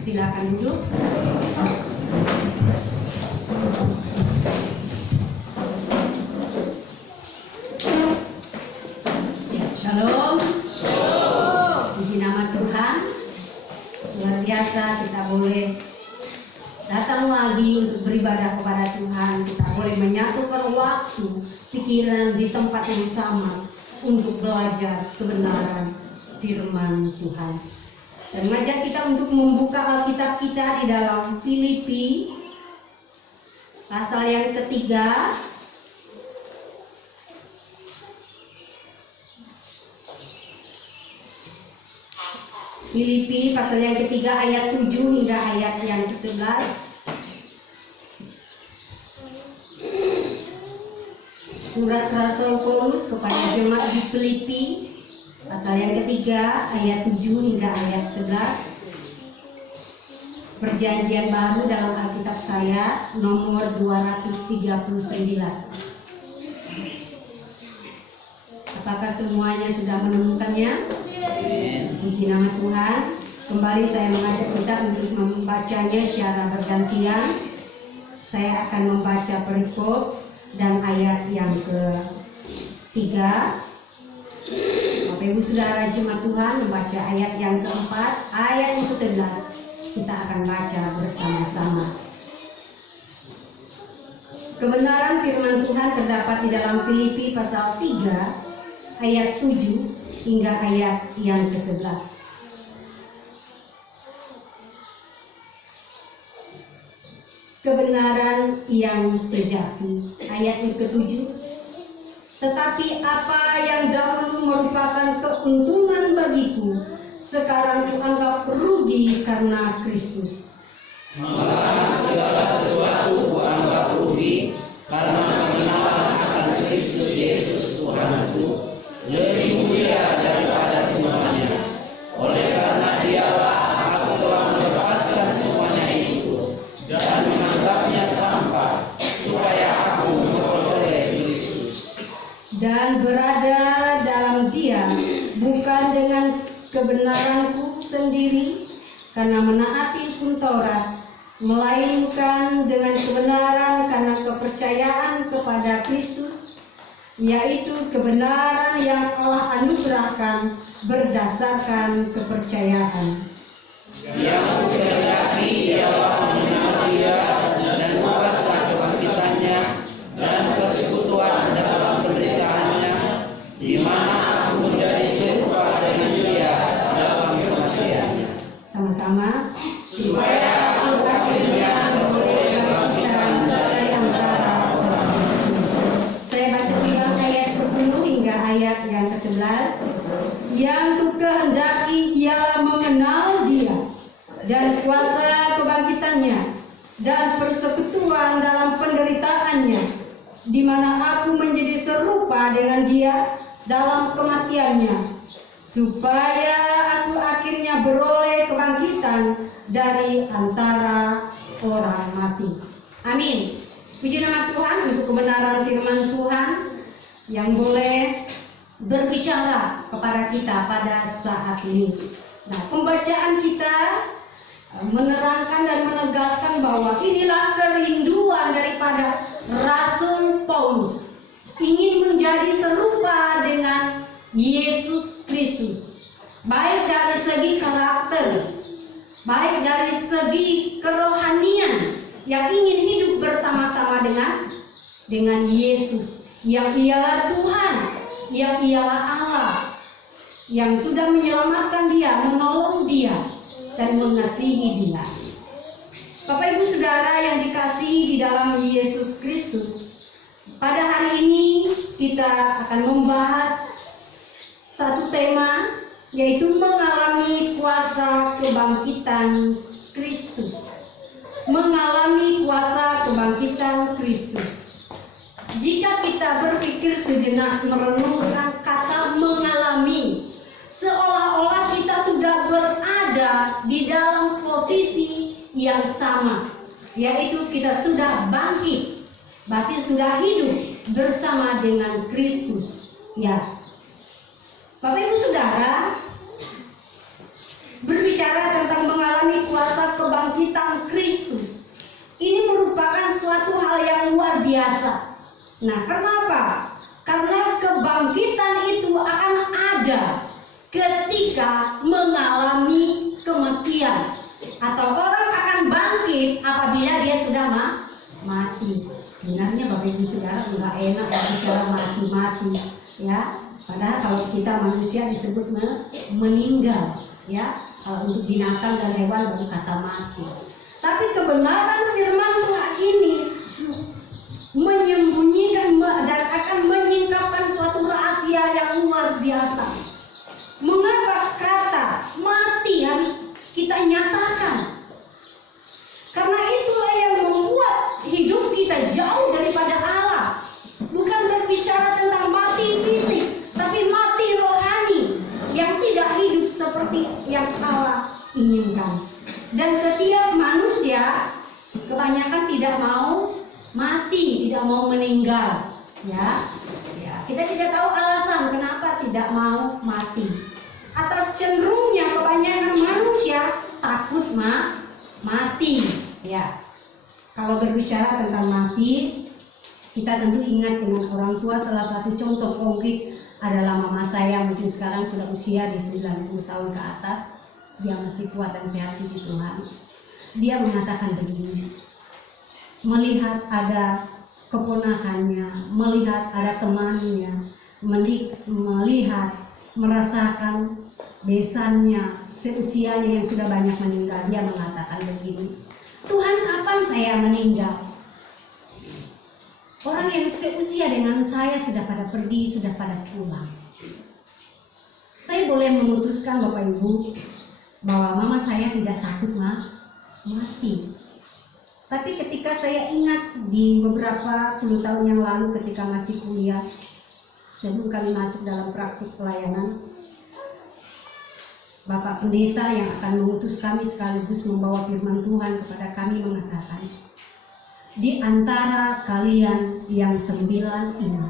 Silakan duduk. Shalom. Shalom. Puji nama Tuhan. Luar biasa kita boleh datang lagi untuk beribadah kepada Tuhan. Kita boleh menyatukan waktu, pikiran di tempat yang sama untuk belajar kebenaran firman Tuhan. Dan mengajak kita untuk membuka Alkitab kita di dalam Filipi pasal yang ketiga. Filipi pasal yang ketiga ayat 7 hingga ayat yang ke-11. Surat Rasul Paulus kepada jemaat di Filipi pasal yang ketiga ayat 7 hingga ayat 11. Perjanjian baru dalam Alkitab saya nomor 239. Apakah semuanya sudah menemukannya? Puji nama Tuhan. Kembali saya mengajak kita untuk membacanya secara bergantian. Saya akan membaca perikop dan ayat yang ketiga. Bapak Ibu Saudara jemaat Tuhan membaca ayat yang keempat, ayat yang ke-11 kita akan baca bersama-sama. Kebenaran firman Tuhan terdapat di dalam Filipi pasal 3 ayat 7 hingga ayat yang ke-11. Kebenaran yang sejati, ayat yang ke-7. Tetapi apa yang dahulu merupakan keuntungan bagiku, sekarang kuanggap rugi karena Kristus. Malah segala sesuatu kuanggap rugi karena pengenalan akan Kristus Yesus Tuhanku lebih mulia daripada semuanya. Oleh karena Dialah aku telah melepaskan semuanya itu dan menganggapnya sampah supaya aku memperoleh Kristus. Dan berada dalam Dia bukan dengan kebenaranku sendiri karena menaati hukum Taurat, melainkan dengan kebenaran karena kepercayaan kepada Kristus, yaitu kebenaran yang Allah anugerahkan berdasarkan kepercayaan. Yang kukehendaki ialah mengenal Dia dan kuasa kebangkitannya dan persekutuan dalam penderitaannya, di mana aku menjadi serupa dengan Dia dalam kematiannya. Sama-sama. Supaya aku akhirnya memperoleh kebangkitan dari antara orang. Saya baca ulang ayat 10 hingga ayat yang ke-11. Yang kukehendaki ialah mengenal Dia dan kuasa kebangkitannya dan persekutuan dalam penderitaannya, di mana aku menjadi serupa dengan Dia dalam kematiannya, supaya aku akhirnya beroleh kebangkitan dari antara orang mati. Amin. Puji nama Tuhan untuk kebenaran firman Tuhan yang boleh berbicara kepada kita pada saat ini. Nah, pembacaan kita menerangkan dan menegaskan bahwa inilah kerinduan daripada Rasul Paulus, ingin menjadi serupa dengan Yesus Kristus, baik dari segi karakter, baik dari segi kerohanian, yang ingin hidup bersama-sama dengan Yesus, yang ialah Tuhan, yang ialah Allah, yang sudah menyelamatkan dia, menolong dia, dan mengasihi dia. Bapak Ibu Saudara yang dikasihi di dalam Yesus Kristus, pada hari ini kita akan membahas satu tema, yaitu mengalami kuasa kebangkitan Kristus. Mengalami kuasa kebangkitan Kristus. Jika kita berpikir sejenak merenungkan kata mengalami, seolah-olah kita sudah berada di dalam posisi yang sama, yaitu kita sudah bangkit, berarti sudah hidup bersama dengan Kristus. Ya, Bapak Ibu Saudara, berbicara tentang mengalami kuasa biasa. Nah, kenapa? Karena kebangkitan itu akan ada ketika mengalami kematian, atau orang akan bangkit apabila dia sudah mati. Sebenarnya Bapak Ibu Saudara nggak enak ya bicara mati-mati, ya. Padahal kalau kita manusia disebut meninggal, ya. Kalau untuk binatang dan hewan baru kata mati. Tapi kebenaran firman Tuhan ini menyembunyikan dan akan menyingkapkan suatu rahasia yang luar biasa. Mengapa kata mati harus kita nyatakan? Karena itulah yang membuat hidup kita jauh daripada Allah. Bukan berbicara tentang mati fisik, tapi mati rohani yang tidak hidup seperti yang Allah inginkan. Dan setiap manusia kebanyakan tidak mau mati, tidak mau meninggal, ya. Kita tidak tahu alasan kenapa tidak mau mati. Atau cenderungnya kebanyakan manusia takut mati, ya. Kalau berbicara tentang mati, kita tentu ingat dengan orang tua. Salah satu contoh konkret adalah mama saya, mungkin sekarang sudah usia di 90 tahun ke atas. Dia masih kuat dan sehat di Tuhan. Dia mengatakan begini, melihat ada keponakannya, melihat ada temannya, melihat, merasakan besannya, seusianya yang sudah banyak meninggal, dia mengatakan begini, Tuhan, kapan saya meninggal? Orang yang seusia dengan saya sudah pada pergi, sudah pada pulang. Saya boleh memutuskan Bapak Ibu bahwa mama saya tidak takut mati. Tapi ketika saya ingat di beberapa puluh tahun yang lalu ketika masih kuliah, sebelum kami masuk dalam praktik pelayanan, Bapak Pendeta yang akan mengutus kami sekaligus membawa firman Tuhan kepada kami mengatakan, di antara kalian yang 9 ini,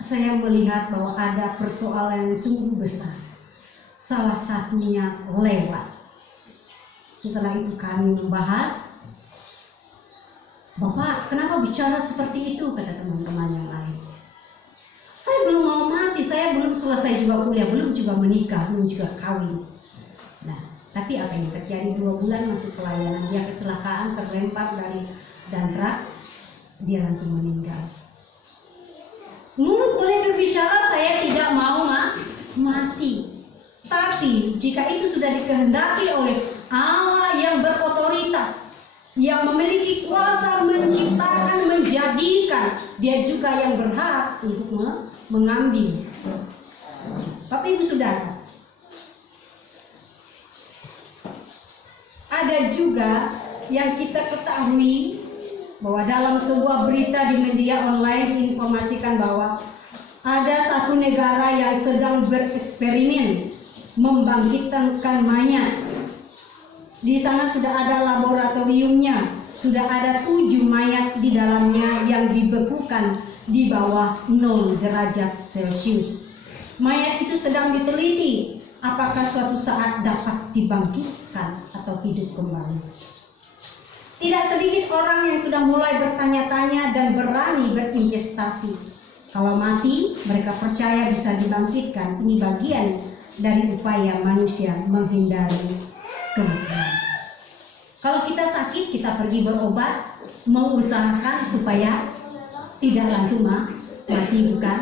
saya melihat bahwa ada persoalan yang sungguh besar. Salah satunya lewat. Setelah itu kami membahas, Bapak, kenapa bicara seperti itu? Kata teman-teman yang lain. Saya belum mau mati, saya belum selesai juga kuliah, belum juga menikah, belum juga kawin. Nah, tapi apa yang terjadi 2 bulan masuk pelayanan, dia kecelakaan, terlempar dari dandrak, dia langsung meninggal. Mulut boleh berbicara, saya tidak mau mati. Tapi jika itu sudah dikehendaki oleh Allah yang berotoritas, yang memiliki kuasa menciptakan, menjadikan, dia juga yang berhak untuk mengambil. Bapak Ibu Saudara, ada juga yang kita ketahui bahwa dalam sebuah berita di media online diinformasikan bahwa ada satu negara yang sedang bereksperimen membangkitkan mayat. Di sana sudah ada laboratoriumnya, sudah ada 7 mayat di dalamnya yang dibekukan di bawah 0 derajat Celcius. Mayat itu sedang diteliti apakah suatu saat dapat dibangkitkan atau hidup kembali. Tidak sedikit orang yang sudah mulai bertanya-tanya dan berani berinvestasi. Kalau mati, mereka percaya bisa dibangkitkan. Ini bagian dari upaya manusia menghindari kematian. Kalau kita sakit, kita pergi berobat, mengusahakan supaya tidak langsung mati, bukan?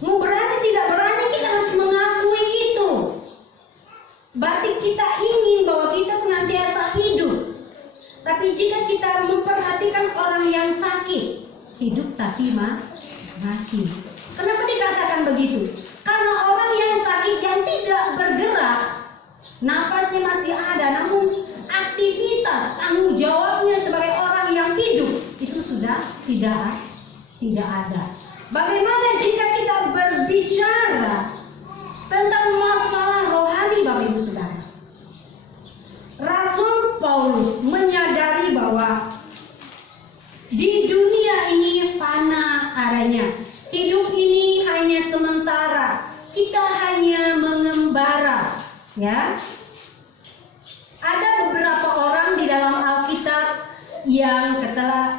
Mau berani tidak berani, kita harus mengakui itu. Berarti kita ingin bahwa kita senantiasa hidup. Tapi jika kita memperhatikan orang yang sakit, hidup tapi mati. Kenapa dikatakan begitu? Karena orang yang sakit yang tidak bergerak, napasnya masih ada, namun aktivitas tanggung jawabnya sebagai orang yang hidup itu sudah tidak ada. Bagaimana jika kita berbicara tentang masalah rohani, Bapak Ibu Saudara? Rasul Paulus menyadari bahwa di dunia ini fana adanya. Hidup ini hanya sementara. Kita hanya mengembara, ya. Ada beberapa orang di dalam Alkitab yang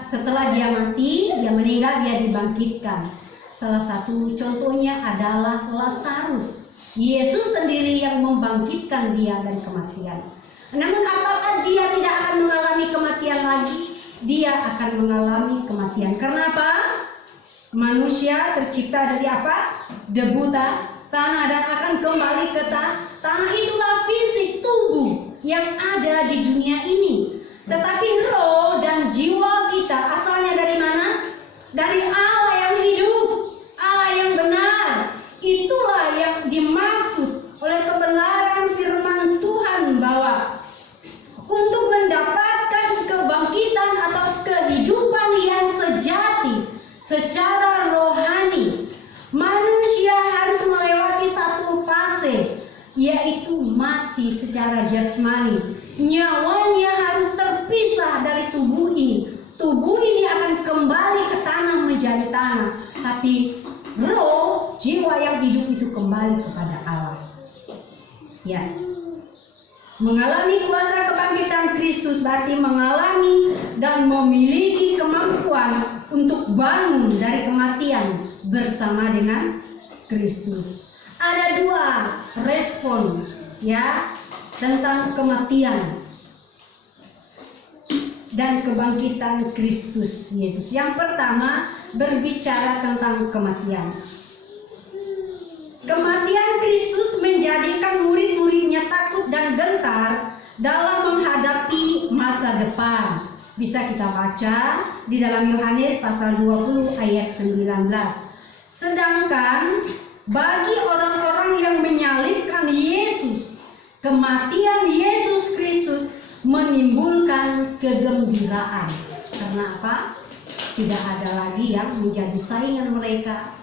setelah dia mati, dia meninggal, dia dibangkitkan. Salah satu contohnya adalah Lazarus. Yesus sendiri yang membangkitkan dia dari kematian. Namun apakah dia tidak akan mengalami kematian lagi? Dia akan mengalami kematian. Karena apa? Manusia tercipta dari apa? Debu tanah dan akan kembali ke tanah. Itulah fisik tubuh yang ada di dunia ini. Tetapi roh dan jiwa kita asalnya dari mana? Dari Allah yang hidup, Allah yang benar. Itulah yang dimaksud oleh kebenaran firman Tuhan, bahwa untuk mendapatkan kebangkitan atau kehidupan yang sejati secara rohani, manusia harus melewati satu fase, yaitu mati secara jasmani. Nyawanya harus terpisah dari tubuh ini. Tubuh ini akan kembali ke tanah menjadi tanah, tapi roh, jiwa yang hidup itu kembali kepada Allah. Ya. Mengalami kuasa kebangkitan Kristus berarti mengalami dan memiliki kemampuan untuk bangun dari kematian bersama dengan Kristus. Ada dua respon ya tentang kematian dan kebangkitan Kristus Yesus. Yang pertama berbicara tentang kematian. Kematian Kristus menjadikan murid-muridnya takut dan gentar dalam menghadapi masa depan. Bisa kita baca di dalam Yohanes pasal 20 ayat 19. Sedangkan bagi orang-orang yang menyalibkan Yesus, kematian Yesus Kristus menimbulkan kegembiraan. Karena apa? Tidak ada lagi yang menjadi saingan mereka.